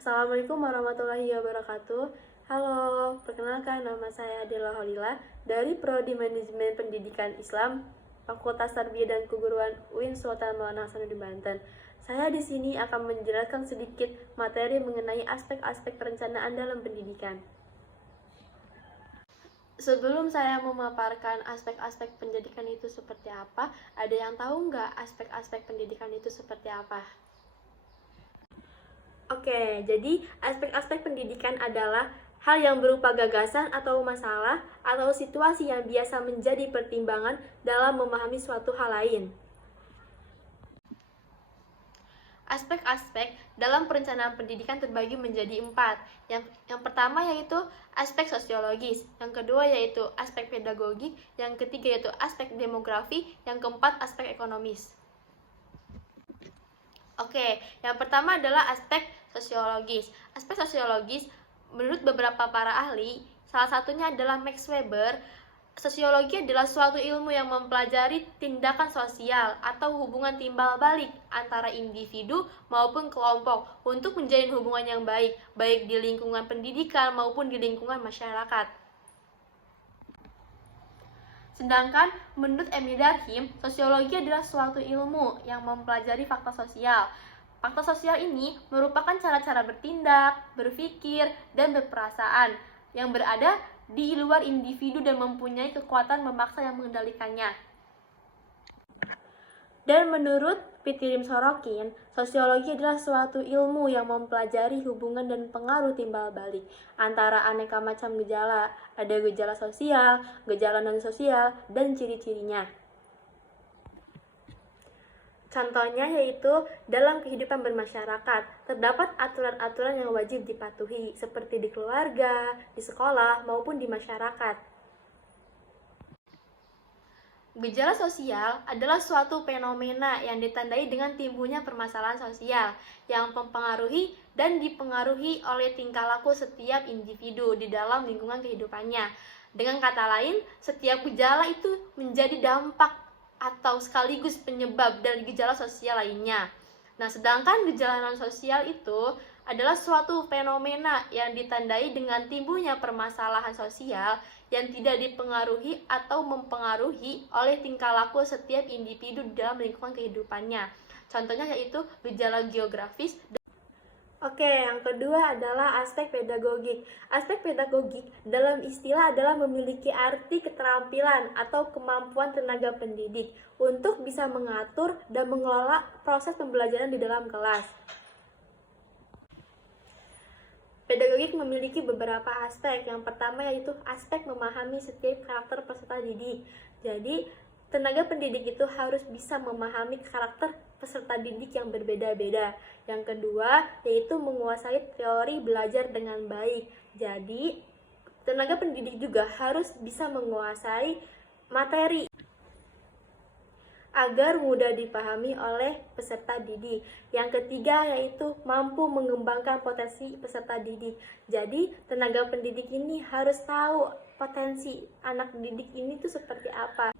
Assalamualaikum warahmatullahi wabarakatuh. Halo, perkenalkan nama saya Adela Holila dari Prodi Manajemen Pendidikan Islam, Fakultas Tarbiyah dan Keguruan UIN Sultan Maulana Hasanuddin Banten. Saya di sini akan menjelaskan sedikit materi mengenai aspek-aspek perencanaan dalam pendidikan. Sebelum saya memaparkan aspek-aspek pendidikan itu seperti apa, ada yang tahu nggak aspek-aspek pendidikan itu seperti apa? Oke, jadi aspek-aspek pendidikan adalah hal yang berupa gagasan atau masalah atau situasi yang biasa menjadi pertimbangan dalam memahami suatu hal lain. Aspek-aspek dalam perencanaan pendidikan terbagi menjadi 4. Yang pertama yaitu aspek sosiologis, yang kedua yaitu aspek pedagogik, yang ketiga yaitu aspek demografi, yang keempat aspek ekonomis. Oke, yang pertama adalah aspek sosiologis. Aspek sosiologis, menurut beberapa para ahli, salah satunya adalah Max Weber, sosiologi adalah suatu ilmu yang mempelajari tindakan sosial atau hubungan timbal balik antara individu maupun kelompok untuk menjalin hubungan yang baik, baik di lingkungan pendidikan maupun di lingkungan masyarakat. Sedangkan menurut Emil Durkheim, sosiologi adalah suatu ilmu yang mempelajari fakta sosial. Fakta sosial ini merupakan cara-cara bertindak, berpikir, dan berperasaan yang berada di luar individu dan mempunyai kekuatan memaksa yang mengendalikannya. Dan menurut Pitirim Sorokin, sosiologi adalah suatu ilmu yang mempelajari hubungan dan pengaruh timbal balik antara aneka macam gejala. Ada gejala sosial, gejala non-sosial, dan ciri-cirinya. Contohnya yaitu dalam kehidupan bermasyarakat, terdapat aturan-aturan yang wajib dipatuhi, seperti di keluarga, di sekolah, maupun di masyarakat. Gejala sosial adalah suatu fenomena yang ditandai dengan timbulnya permasalahan sosial yang mempengaruhi dan dipengaruhi oleh tingkah laku setiap individu di dalam lingkungan kehidupannya. Dengan kata lain, setiap gejala itu menjadi dampak atau sekaligus penyebab dari gejala sosial lainnya. Nah, sedangkan gejala non-sosial itu adalah suatu fenomena yang ditandai dengan timbulnya permasalahan sosial yang tidak dipengaruhi atau mempengaruhi oleh tingkah laku setiap individu dalam lingkungan kehidupannya. Contohnya yaitu gejala geografis. Oke, yang kedua adalah aspek pedagogik. Aspek pedagogik dalam istilah adalah memiliki arti keterampilan atau kemampuan tenaga pendidik untuk bisa mengatur dan mengelola proses pembelajaran di dalam kelas. Pedagogik memiliki beberapa aspek. Yang pertama yaitu aspek memahami setiap karakter peserta didik. Jadi, tenaga pendidik itu harus bisa memahami karakter peserta didik yang berbeda-beda. Yang kedua yaitu menguasai teori belajar dengan baik. Jadi, tenaga pendidik juga harus bisa menguasai materi agar mudah dipahami oleh peserta didik. Yang ketiga yaitu mampu mengembangkan potensi peserta didik. Jadi, tenaga pendidik ini harus tahu potensi anak didik ini tuh seperti apa.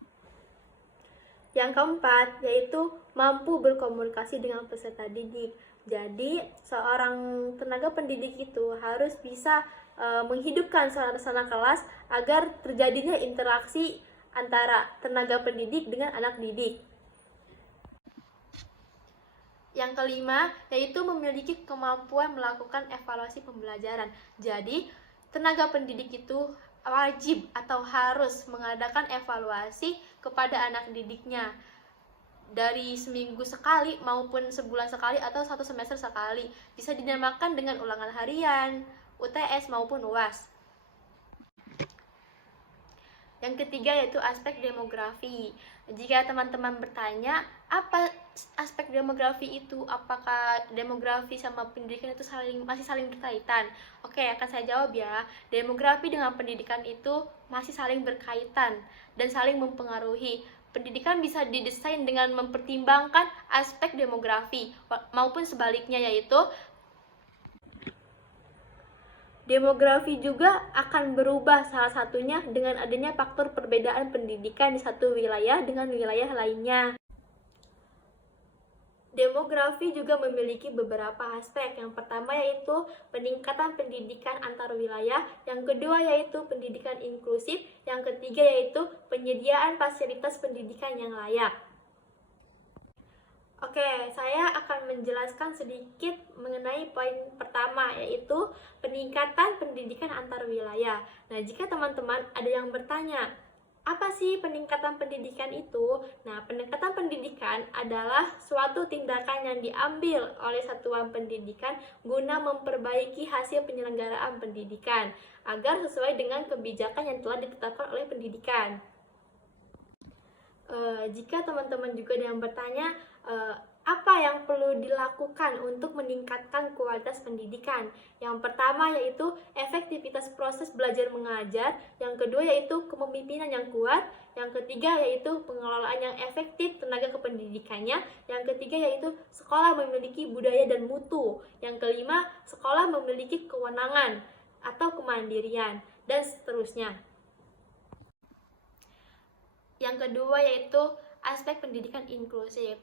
Yang keempat yaitu mampu berkomunikasi dengan peserta didik. Jadi, seorang tenaga pendidik itu harus bisa menghidupkan suasana kelas agar terjadinya interaksi antara tenaga pendidik dengan anak didik. Yang kelima yaitu memiliki kemampuan melakukan evaluasi pembelajaran. Jadi, tenaga pendidik itu wajib atau harus mengadakan evaluasi kepada anak didiknya dari seminggu sekali maupun sebulan sekali atau satu semester sekali. Bisa dinamakan dengan ulangan harian, UTS maupun UAS. Yang ketiga yaitu aspek demografi. Jika teman-teman bertanya, apa aspek demografi itu? Apakah demografi sama pendidikan itu masih saling berkaitan? Oke, akan saya jawab ya. Demografi dengan pendidikan itu masih saling berkaitan dan saling mempengaruhi. Pendidikan bisa didesain dengan mempertimbangkan aspek demografi maupun sebaliknya, yaitu demografi juga akan berubah, salah satunya dengan adanya faktor perbedaan pendidikan di satu wilayah dengan wilayah lainnya. Demografi juga memiliki beberapa aspek. Yang pertama yaitu peningkatan pendidikan antar wilayah, yang kedua yaitu pendidikan inklusif, yang ketiga yaitu penyediaan fasilitas pendidikan yang layak. Oke, saya akan menjelaskan sedikit mengenai poin pertama, yaitu peningkatan pendidikan antar wilayah. Nah, jika teman-teman ada yang bertanya, apa sih peningkatan pendidikan itu? Nah, peningkatan pendidikan adalah suatu tindakan yang diambil oleh satuan pendidikan guna memperbaiki hasil penyelenggaraan pendidikan agar sesuai dengan kebijakan yang telah ditetapkan oleh pendidikan. Jika teman-teman juga ada yang bertanya, apa yang perlu dilakukan untuk meningkatkan kualitas pendidikan? Yang pertama yaitu efektivitas proses belajar mengajar, yang kedua yaitu kepemimpinan yang kuat, yang ketiga yaitu pengelolaan yang efektif tenaga kependidikannya, yang ketiga yaitu sekolah memiliki budaya dan mutu, yang kelima sekolah memiliki kewenangan atau kemandirian, dan seterusnya. Yang kedua yaitu aspek pendidikan inklusif.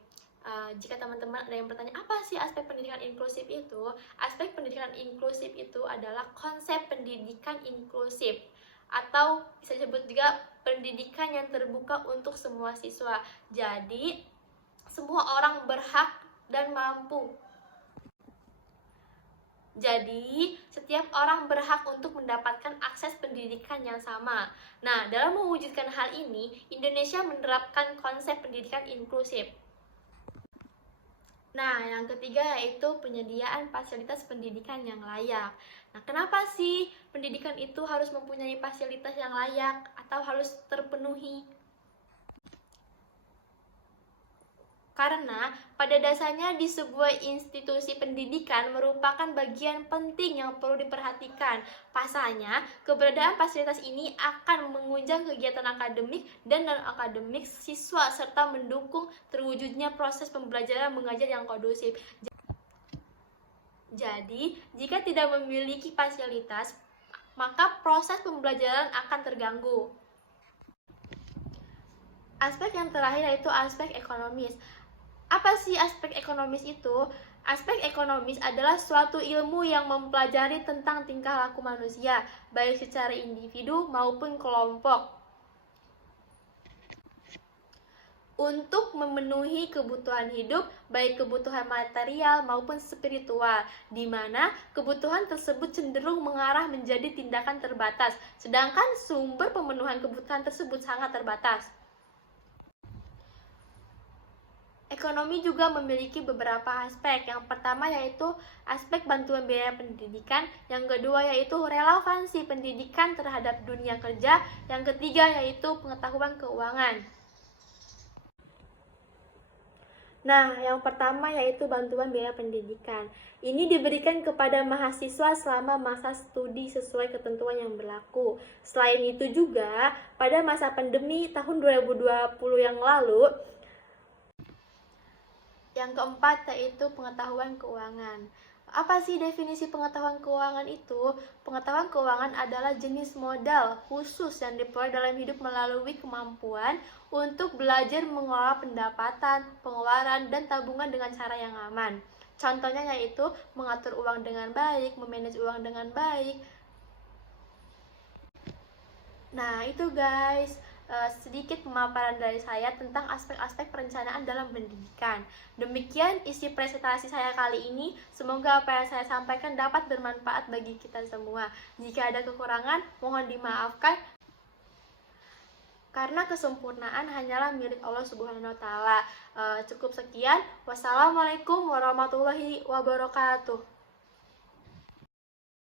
Jika teman-teman ada yang bertanya, apa sih aspek pendidikan inklusif itu? Aspek pendidikan inklusif itu adalah konsep pendidikan inklusif, atau bisa disebut juga pendidikan yang terbuka untuk semua siswa. Jadi, semua orang berhak dan mampu. Jadi, setiap orang berhak untuk mendapatkan akses pendidikan yang sama. Nah, dalam mewujudkan hal ini, Indonesia menerapkan konsep pendidikan inklusif. Nah, yang ketiga yaitu penyediaan fasilitas pendidikan yang layak. Nah, kenapa sih pendidikan itu harus mempunyai fasilitas yang layak atau harus terpenuhi? Karena pada dasarnya di sebuah institusi pendidikan merupakan bagian penting yang perlu diperhatikan. Pasalnya, keberadaan fasilitas ini akan mengunjang kegiatan akademik dan non-akademik siswa serta mendukung terwujudnya proses pembelajaran mengajar yang kondusif. Jadi, jika tidak memiliki fasilitas, maka proses pembelajaran akan terganggu. Aspek yang terakhir yaitu aspek ekonomis. Apa sih aspek ekonomis itu? Aspek ekonomis adalah suatu ilmu yang mempelajari tentang tingkah laku manusia, baik secara individu maupun kelompok, untuk memenuhi kebutuhan hidup, baik kebutuhan material maupun spiritual, di mana kebutuhan tersebut cenderung mengarah menjadi tindakan terbatas, sedangkan sumber pemenuhan kebutuhan tersebut sangat terbatas. Ekonomi juga memiliki beberapa aspek. Yang pertama yaitu aspek bantuan biaya pendidikan, yang kedua yaitu relevansi pendidikan terhadap dunia kerja, yang ketiga yaitu pengetahuan keuangan. Nah, yang pertama yaitu bantuan biaya pendidikan. Ini diberikan kepada mahasiswa selama masa studi sesuai ketentuan yang berlaku. Selain itu juga, pada masa pandemi tahun 2020 yang lalu, yang keempat yaitu pengetahuan keuangan. Apa sih definisi pengetahuan keuangan itu? Pengetahuan keuangan adalah jenis modal khusus yang diperoleh dalam hidup melalui kemampuan untuk belajar mengelola pendapatan, pengeluaran, dan tabungan dengan cara yang aman. Contohnya yaitu mengatur uang dengan baik, memanage uang dengan baik. Nah, itu guys, sedikit pemaparan dari saya tentang aspek-aspek perencanaan dalam pendidikan. Demikian isi presentasi saya kali ini. Semoga apa yang saya sampaikan dapat bermanfaat bagi kita semua. Jika ada kekurangan, mohon dimaafkan. Karena kesempurnaan hanyalah milik Allah Subhanahu wa Ta'ala. Cukup sekian. Wassalamualaikum warahmatullahi wabarakatuh.